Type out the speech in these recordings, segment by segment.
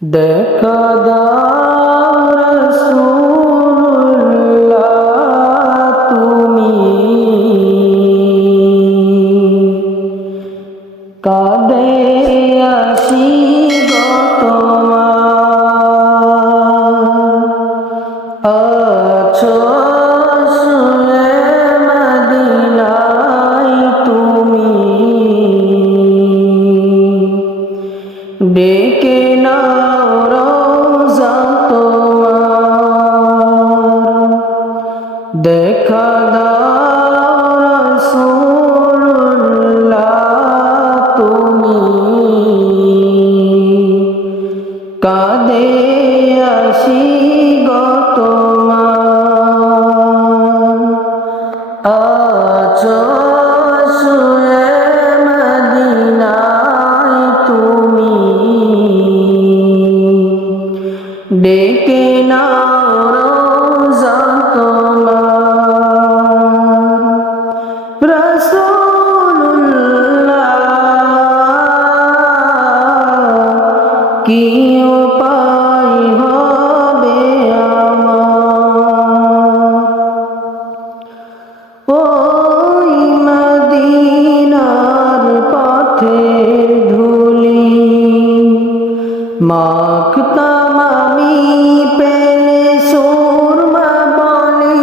দেখা দাও রাসূলুল্লাহ তুমি কাঁদে আসি গো তোমার আছো শুয়ে মদিনায় তুমি ডেকে নাও রওজা তোমার দেখা দাও রাসূলুল্লাহ তুমি কাঁদে আসি গো তোমার আছো শুয়ে মদিনায় তুমি ডেকে নাও রওজা তোমার রাসূলুল্লাহ কি উপায় হবে আমার ওই মদিনার পথের ধুলি মাখতাম আমি পেলে সুরমা বলি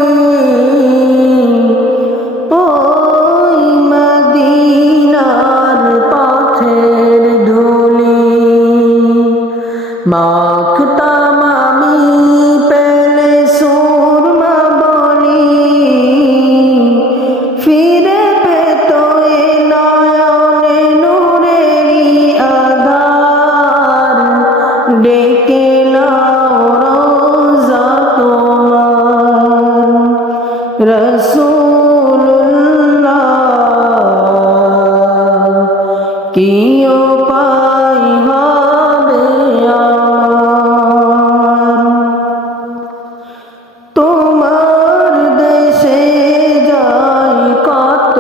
ওই মদিনার পথের ধুলি মাখতাম আমি পেলে সুরমা বলি ফিরে পেত এ নয়নে নূরেরি আধার ডেকে নাও রওজা তোমার রাসূলুল্লাহ কি উপায় হবে আমার তোমার দেশে যাই কত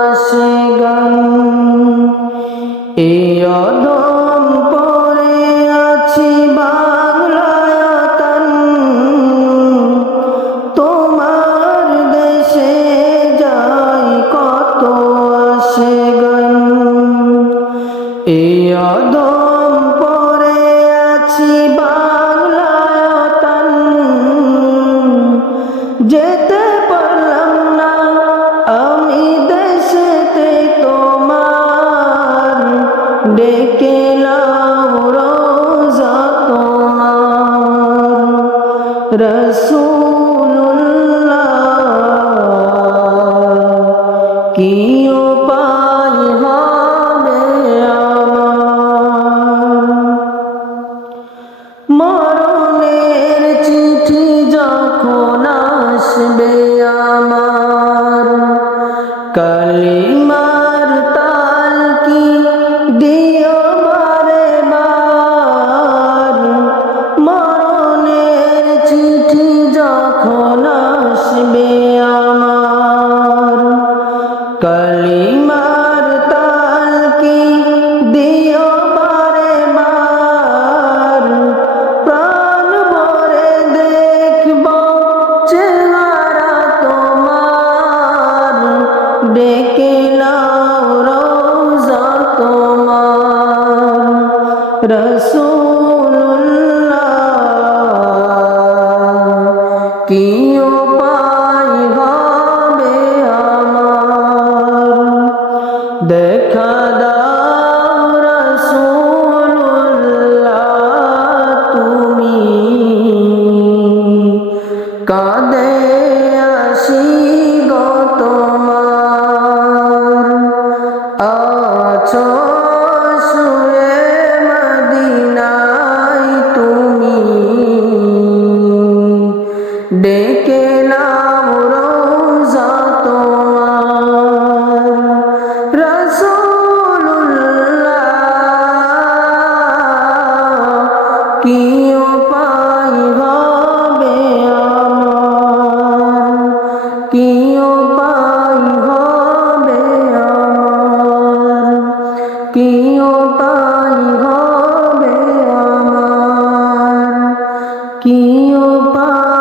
আসে গান এই অদম পড়ে আছি বাংলায়তন তোমার দেশে যাই কত আসে গান এই অদম পড়ে আছি বাংলায়তন যেতে পারলাম না আমি দেশেতে তোমার ডেকে নাও রওজা তোমার রাসূলুল্লাহ কি উপায় হবে আমার মরণের চিঠি যখন আসবে আমার কালিমার তাল কি দিও বারে বার মরণের চিঠি যখন আসবে আমার কালিমার তাল কি দিও বারে বার প্রাণ ভরে দেখব চেহারা তোমার ডেকে নাও রওজা তোমার রাসূলুল্লাহ কি উপায় হবে আমার দেখা দাও রাসূলুল্লাহ তুমি কাঁদে আসি গো তোমার আছো শুয়ে মদিনায় তুমি ডেকে নাও রওজা তোমার রাসূলুল্লাহ কি উপায় হবে আমার কি উপায় হবে আমার কি উপায় হবে আমার কি উপায়